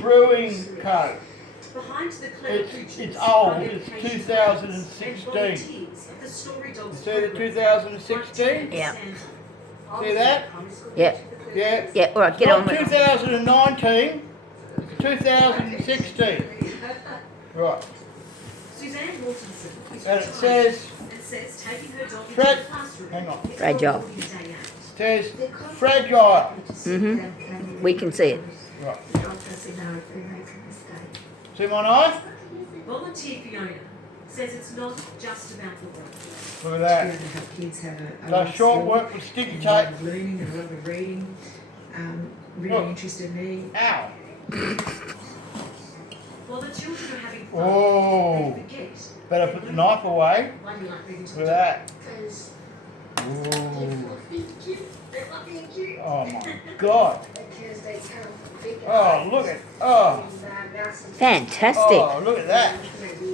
Brewing Co. It's old. It's 2016. You see the 2016? Yeah. See that? Yeah. Yeah. Yeah, all right, get on Not with it. 2019. 2016. Right. And it says, hang on. Fragile. It says fragile. Mm-hmm. We can see it. Right. See my knife? Volunteer Fiona says it's not just about the work. Look at that. Kids have a So short work with sticky and tape. love learning and love of reading. Really Look. interested me. Ow. While the children are having fun, Oh. they forget. Better put the knife away. One like reading to Look at that. Because Ooh. they're fluffy and cute. Oh my God. Because they come big and Oh, look at, oh. Fantastic. Oh, look at that.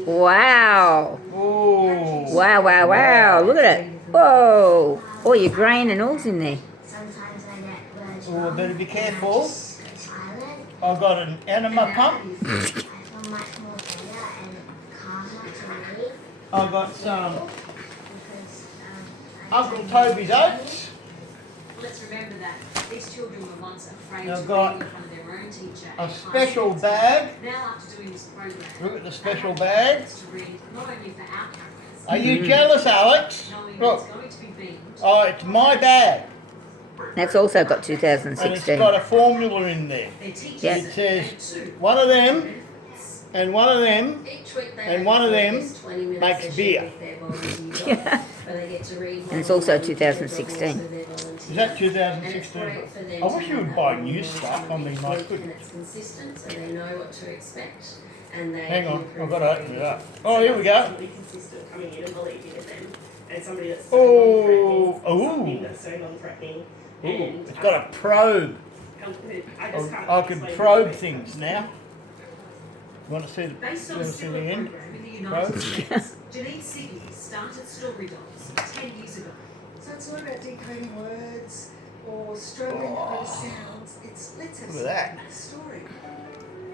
Wow. Ooh. Wow, wow, wow. Look at it. Whoa. All your grain and all's in there. Sometimes I get words Oh, wrong. better be careful. Silent. I've got an enema pump. I feel much more better and calmer to read. I've got some Because Uncle Toby's oats. Let's remember that these children were once afraid I've to got read in front of their own teacher. A at high special school. bag. Now after doing this program, Look at the special they have bag. access to read not only for our cameras, Are you jealous, Alex? knowing Look. it's going to be beamed. Oh, it's my bag. That's also got And it's 2016. got a formula in there. Their teachers Yeah. It says and too. one of them and one of them and one of them makes beer. Yeah. And it's also 2016. Is that 2016? I wish you would buy new stuff. I mean, I couldn't. It's consistent, so they know what to expect. And they Hang on, I've got to open it up. Oh, here we go. Somebody consistent coming in and believing in them, and somebody that's Oh, something ooh, that's so non-threatening. ooh. And, It's got a probe. I just can't I can explain probe it. things now. You want to see Based the, on you a want to see the similar end? program in the United Probe? States, Janine Siggy started Story Dolls 10 years ago. So it's not about decoding words or struggling over sounds. It's let's have Look at that. a story.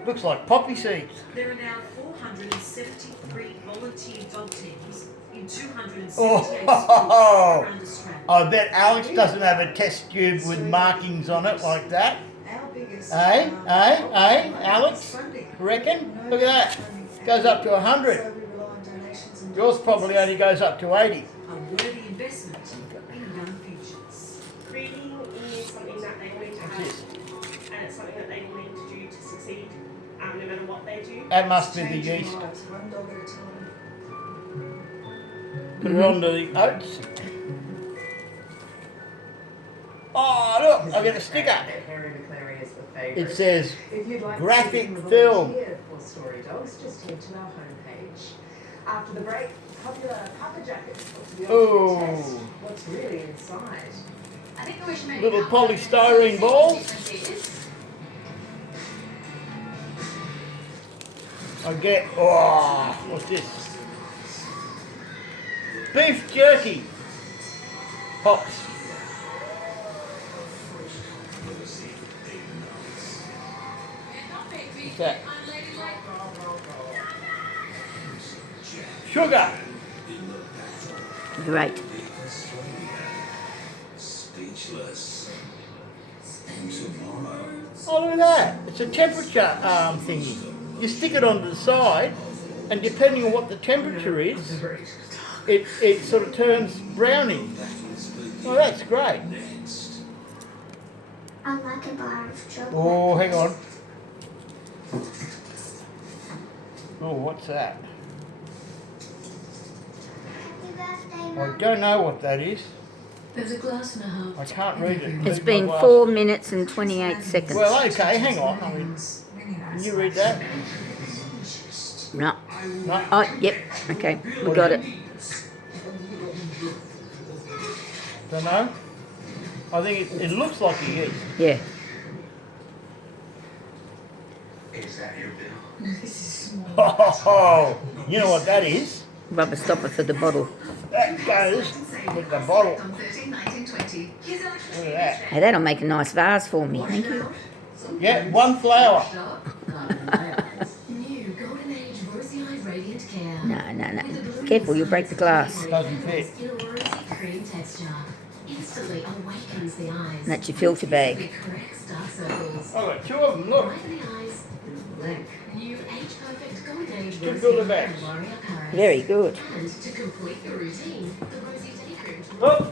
Looks like poppy seeds. There are now 473 volunteer dog teams in 278 Oh, schools around Australia. I bet Alex doesn't have a test tube with markings on it like that. Our biggest Alex? funding. Reckon? Look at that. Goes up to 100. So we rely on donations and Yours probably only goes up to 80. A worthy investment in young futures. Reading is something that they need to have, What's this? and it's something that they will need to do to succeed, no matter what they do. That must be the changing yeast. lives, one dog at a time. Put it onto the oats. Oh, look, I get a sticker. It says If you'd like graphic to become a film. volunteer for Story Dogs, just head to our homepage. After the break, popular puffer jackets. Oh. What's really inside? I think we should make Little polystyrene balls. I get, oh, what's this? Beef jerky. Pops. What's that? Sugar. Great. Speechless. And tomorrow. Oh, look at that. It's a temperature thingy. You stick it onto the side, and depending on what the temperature is, it sort of turns browny. Oh, that's great. I like a bar of chocolate. Oh, hang on. Oh, what's that? Happy birthday, I Mum. don't know what that is. There's a glass and a half. I can't read it. It's Read been my 4 minutes and 28 seconds. Well, okay, hang on. I mean, can you read that? No. No. Oh, yep. Okay, we got it. Don't know. I think it looks like a yeast. Yeah. Is that your bill? Oh, you know what that is? Rubber stopper for the bottle. That goes with the bottle. On 13, 19, 20. Look at that. Hey, that'll make a nice vase for me. Thank you. Yeah, one flower. Stop. New Golden Age Rosy Eye Radiant Care. No. Careful, you'll break the glass. Doesn't fit. In a rosy cream texture. Instantly awakens the eyes. That's your filter bag. Instantly corrects dark circles. I've got two of them, look. Brighten the eyes. Blink. New age perfect Golden Age Two Rosy filter Eye bags. Warrior Paris. Very good. And to complete your routine, the Rosy Teddy Cream. Look.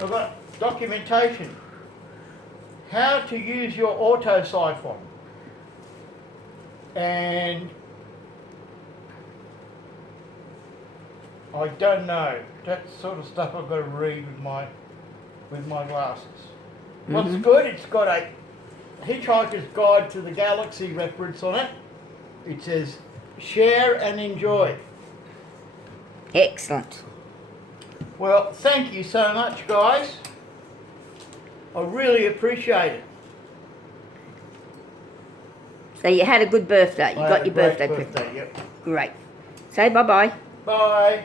I've got documentation. How to use your auto siphon. And I don't know. That sort of stuff I've got to read with my glasses. What's good? It's got a Hitchhiker's Guide to the Galaxy reference on it. It says, share and enjoy. Excellent. Well, thank you so much, guys. I really appreciate it. So you had a good birthday. You I got had your a great birthday present. birthday, yep. Great. Say bye-bye. Bye.